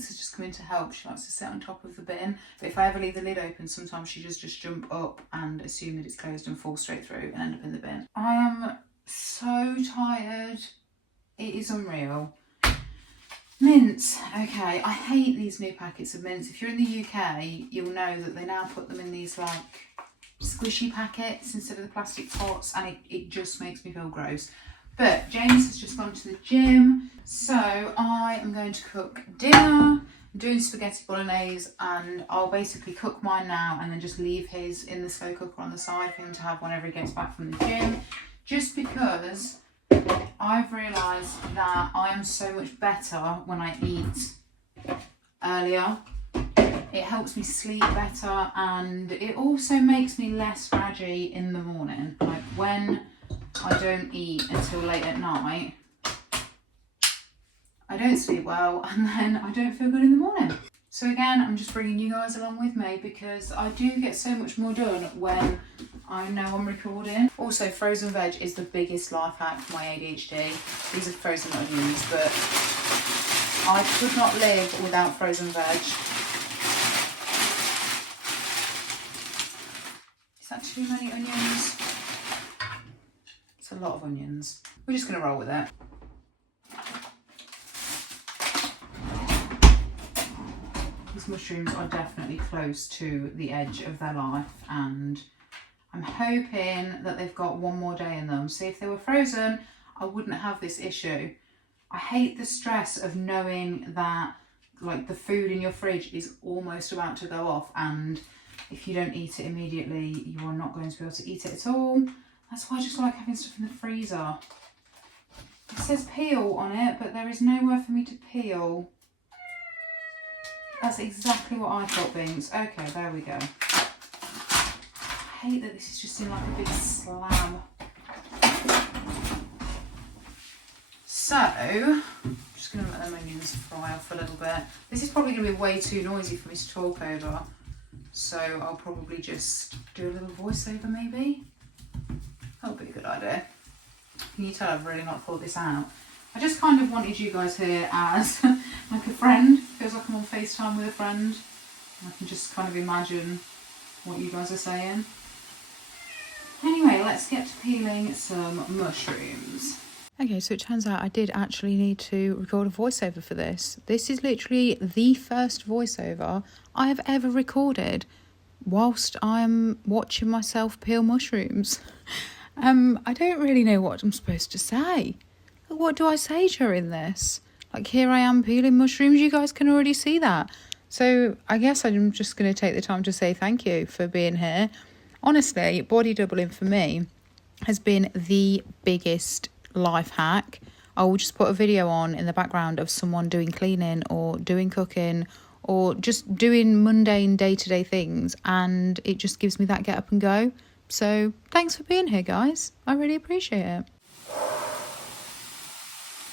Jinx has just come in to help. She likes to sit on top of the bin. But if I ever leave the lid open, sometimes she just jump up and assume that it's closed and fall straight through and end up in the bin. I am so tired. It is unreal. Mints. Okay, I hate these new packets of mints. If you're in the UK, you'll know that they now put them in these like squishy packets instead of the plastic pots, and it just makes me feel gross. But James has just gone to the gym, so I am going to cook dinner. I'm doing spaghetti bolognese, and I'll basically cook mine now and then just leave his in the slow cooker on the side for him to have whenever he gets back from the gym, just because I've realised that I am so much better when I eat earlier. It helps me sleep better, and it also makes me less raggy in the morning. Like when I don't eat until late at night, I don't sleep well, and then I don't feel good in the morning. So again, I'm just bringing you guys along with me because I do get so much more done when I know I'm recording. Also, frozen veg is the biggest life hack for my ADHD. These are frozen onions, but I could not live without frozen veg. Is that too many onions? It's a lot of onions. We're just going to roll with it. These mushrooms are definitely close to the edge of their life, and I'm hoping that they've got one more day in them. See, if they were frozen, I wouldn't have this issue. I hate the stress of knowing that like the food in your fridge is almost about to go off, and if you don't eat it immediately, you are not going to be able to eat it at all. That's why I just like having stuff in the freezer. It says peel on it, but there is nowhere for me to peel. That's exactly what I thought, Binks. Okay, there we go. I hate that this is just in like a big slab. So, I'm just going to let the onions fry off a little bit. This is probably going to be way too noisy for me to talk over. So I'll probably just do a little voiceover maybe. That would be a good idea. Can you tell I've really not thought this out? I just kind of wanted you guys here as like a friend. Feels like I'm on FaceTime with a friend. I can just kind of imagine what you guys are saying. Anyway, let's get to peeling some mushrooms. Okay, so it turns out I did actually need to record a voiceover for this. This is literally the first voiceover I have ever recorded whilst I'm watching myself peel mushrooms. I don't really know what I'm supposed to say. What do I say during this? Like, here I am peeling mushrooms. You guys can already see that. So I guess I'm just going to take the time to say thank you for being here. Honestly, body doubling for me has been the biggest life hack. I will just put a video on in the background of someone doing cleaning or doing cooking or just doing mundane day-to-day things, and it just gives me that get up and go. So thanks for being here, guys. I really appreciate it.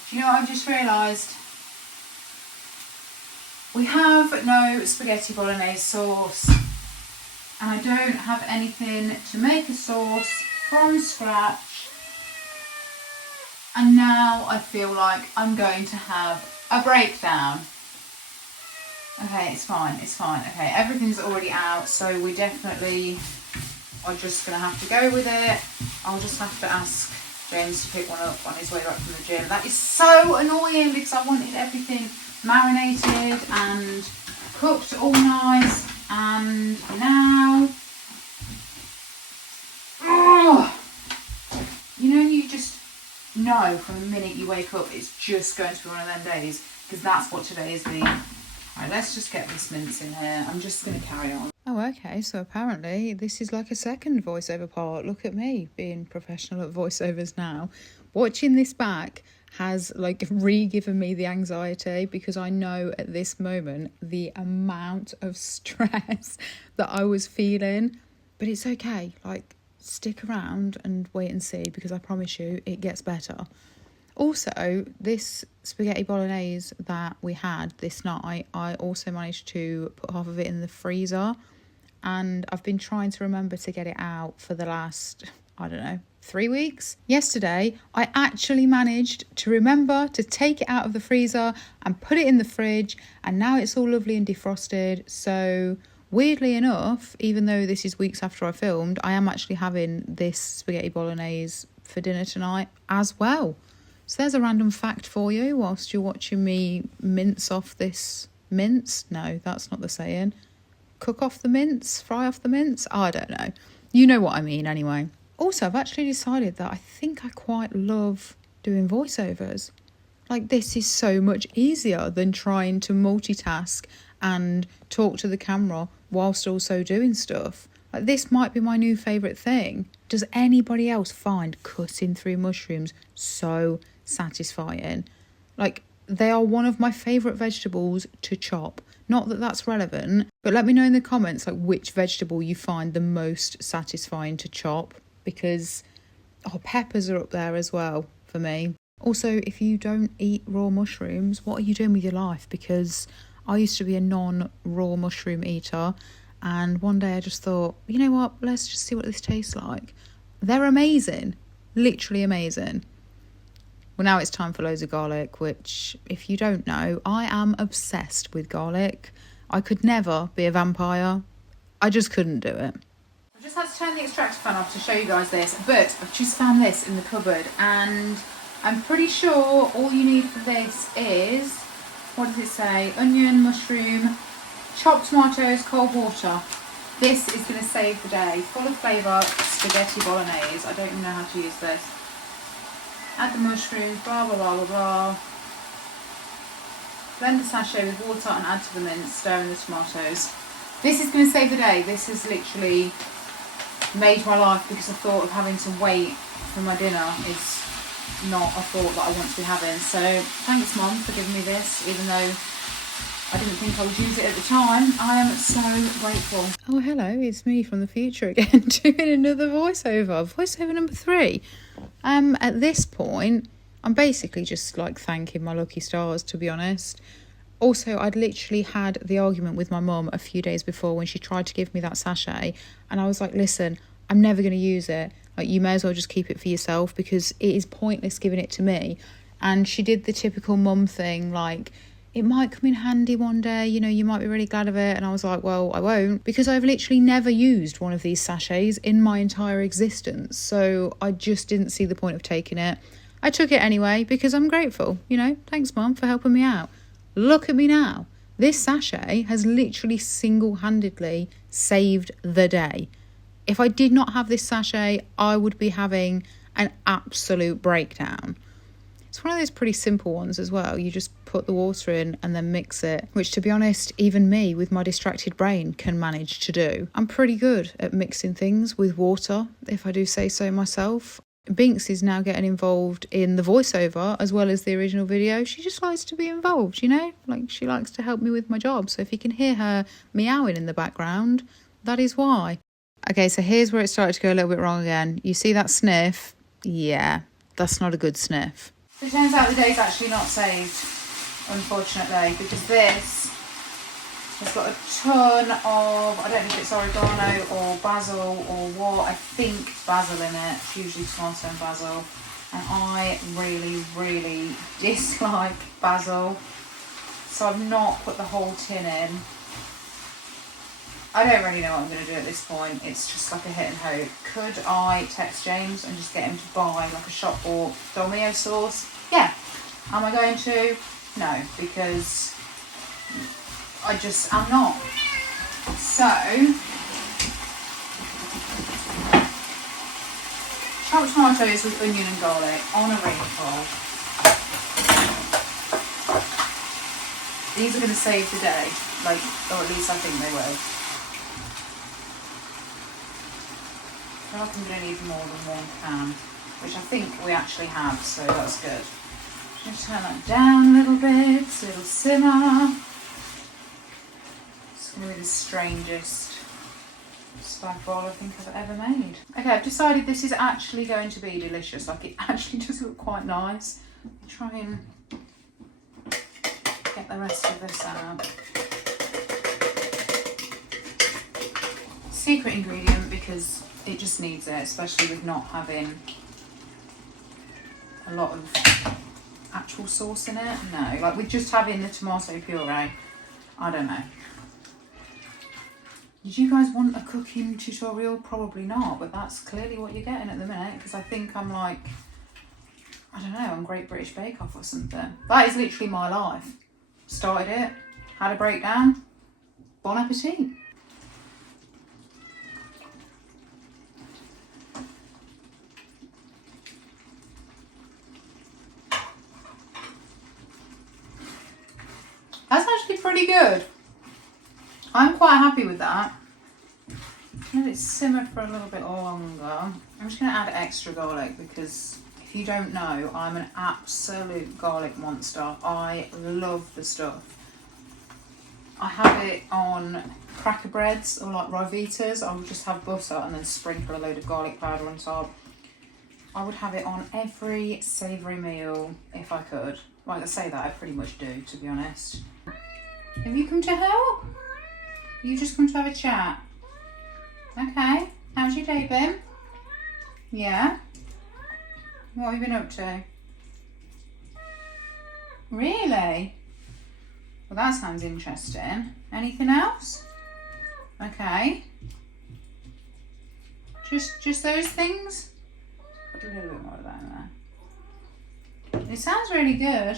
Do you know what I've just realised? We have no spaghetti bolognese sauce, and I don't have anything to make a sauce from scratch. And now I feel like I'm going to have a breakdown. Okay, it's fine. Okay, everything's already out, so we definitely are just going to have to go with it. I'll just have to ask James to pick one up on his way back from the gym. That is so annoying because I wanted everything marinated and cooked all nice, and now, you know, you just know from the minute you wake up it's just going to be one of them days, because that's what today has been. Right, let's just get this mince in here. I'm just going to carry on. Oh, okay, so apparently this is like a second voiceover part. Look at me being professional at voiceovers now. Watching this back has like re-given me the anxiety, because I know at this moment the amount of stress that I was feeling. But it's okay, like, stick around and wait and see, because I promise you it gets better. Also, this spaghetti bolognese that we had this night, I also managed to put half of it in the freezer, and I've been trying to remember to get it out for the last, I don't know, 3 weeks. Yesterday, I actually managed to remember to take it out of the freezer and put it in the fridge, and now it's all lovely and defrosted. So weirdly enough, even though this is weeks after I filmed, I am actually having this spaghetti bolognese for dinner tonight as well. So there's a random fact for you whilst you're watching me mince off this mince. No, that's not the saying. Cook off the mince, fry off the mince. I don't know. You know what I mean anyway. Also, I've actually decided that I think I quite love doing voiceovers. Like, this is so much easier than trying to multitask and talk to the camera whilst also doing stuff. Like, this might be my new favourite thing. Does anybody else find cutting through mushrooms so satisfying? Like, they are one of my favourite vegetables to chop. Not that that's relevant, but let me know in the comments like which vegetable you find the most satisfying to chop, because peppers are up there as well for me. Also, if you don't eat raw mushrooms, what are you doing with your life? Because I used to be a non-raw mushroom eater, and one day I just thought, you know what, let's just see what this tastes like. They're amazing, literally amazing. Well, now it's time for loads of garlic, which, if you don't know, I am obsessed with garlic. I could never be a vampire. I just couldn't do it. I just had to turn the extractor fan off to show you guys this, but I've just found this in the cupboard, and I'm pretty sure all you need for this is, what does it say? Onion, mushroom, chopped tomatoes, cold water. This is going to save the day. Full of flavour, spaghetti bolognese. I don't even know how to use this. Add the mushrooms, blah, blah, blah, blah, blah. Blend the sachet with water and add to the mince, stir in the tomatoes. This is going to save the day. This has literally made my life, because the thought of having to wait for my dinner is not a thought that I want to be having. So thanks, Mum, for giving me this, even though I didn't think I would use it at the time. I am so grateful. Oh, hello, it's me from the future again doing another voiceover. Voiceover number 3. At this point, I'm basically just like thanking my lucky stars, to be honest. Also, I'd literally had the argument with my mum a few days before when she tried to give me that sachet, and I was like, listen, I'm never going to use it. Like, you may as well just keep it for yourself, because it is pointless giving it to me. And she did the typical mum thing, like, it might come in handy one day, you know, you might be really glad of it. And I was like, well, I won't, because I've literally never used one of these sachets in my entire existence. So I just didn't see the point of taking it. I took it anyway because I'm grateful, you know, thanks, Mum, for helping me out. Look at me now. This sachet has literally single-handedly saved the day. If I did not have this sachet, I would be having an absolute breakdown. It's one of those pretty simple ones as well. You just put the water in and then mix it, which, to be honest, even me with my distracted brain can manage to do. I'm pretty good at mixing things with water, if I do say so myself. Binks is now getting involved in the voiceover as well as the original video. She just likes to be involved, you know? Like, she likes to help me with my job. So if you can hear her meowing in the background, that is why. Okay, so here's where it started to go a little bit wrong again. You see that sniff? Yeah, that's not a good sniff. It turns out the day's actually not saved, unfortunately, because this has got a ton of, I don't know if it's oregano or basil or what, I think basil in it. It's usually tomato and basil. And I really, really dislike basil. So I've not put the whole tin in. I don't really know what I'm going to do at this point. It's just like a hit and hope. Could I text James and just get him to buy like a shop bought Dolmio sauce? Yeah. Am I going to? No, because I just am not. So, chopped tomatoes with onion and garlic on a rainfall. These are going to save the day, like, or at least I think they will. I feel like I'm going to need more than one can, which I think we actually have, so that's good. Just turn that down a little bit, so it'll simmer. It's going to be the strangest spag bol I think I've ever made. Okay, I've decided this is actually going to be delicious. Like, it actually does look quite nice. Try and get the rest of this out. Secret ingredient, because it just needs it, especially with not having a lot of actual sauce in it. No, like with just having the tomato puree, I don't know. Did you guys want a cooking tutorial? Probably not, but that's clearly what you're getting at the minute, because I think I'm like, I don't know, on Great British Bake Off or something. That is literally my life. Started it, had a breakdown, bon appetit. That's actually pretty good. I'm quite happy with that. Let it simmer for a little bit longer. I'm just going to add extra garlic because if you don't know, I'm an absolute garlic monster. I love the stuff. I have it on cracker breads or like Rivitas. I would just have butter and then sprinkle a load of garlic powder on top. I would have it on every savoury meal if I could. Like I say that, I pretty much do, to be honest. Have you come to help? You just come to have a chat? Okay. How's your day been? Yeah? What have you been up to? Really? Well, that sounds interesting. Anything else? Okay. Just those things? Put a little bit more of that in there. It sounds really good.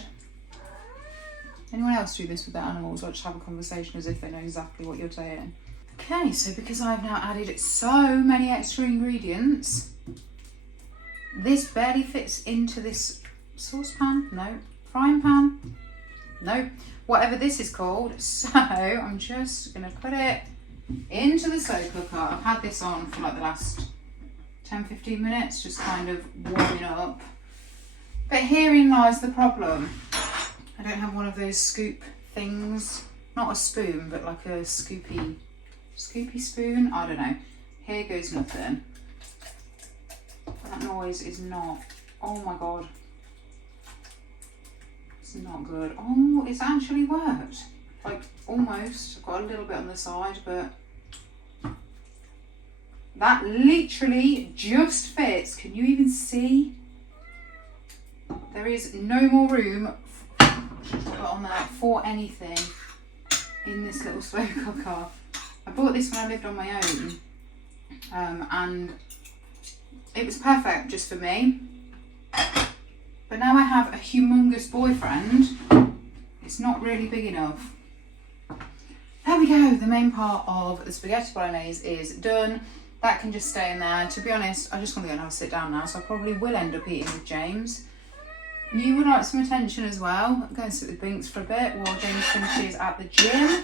Anyone else do this with their animals, or just have a conversation as if they know exactly what you're saying? Okay, so because I've now added so many extra ingredients, this barely fits into this saucepan. No. Frying pan. No. Whatever this is called. So I'm just going to put it into the slow cooker. I've had this on for like the last 10-15 minutes, just kind of warming up. But herein lies the problem. I don't have one of those scoop things. Not a spoon, but like a scoopy spoon. I don't know. Here goes nothing. That noise is not. Oh my god. It's not good. Oh, it's actually worked. Like almost. I've got a little bit on the side, but that literally just fits. Can you even see? There is no more room on there for anything in this little slow cooker. I bought this when I lived on my own, and it was perfect just for me. But now I have a humongous boyfriend, it's not really big enough. There we go, the main part of the spaghetti bolognese is done. That can just stay in there. To be honest, I just want to go and have a sit down now, so I probably will end up eating with James. You would like some attention as well. Go and sit with Binks for a bit while James finishes at the gym.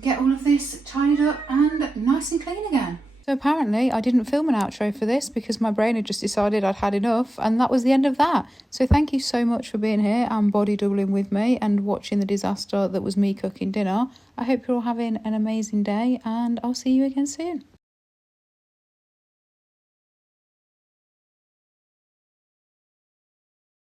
Get all of this tidied up and nice and clean again. So apparently I didn't film an outro for this because my brain had just decided I'd had enough, and that was the end of that. So thank you so much for being here and body doubling with me and watching the disaster that was me cooking dinner. I hope you're all having an amazing day, and I'll see you again soon.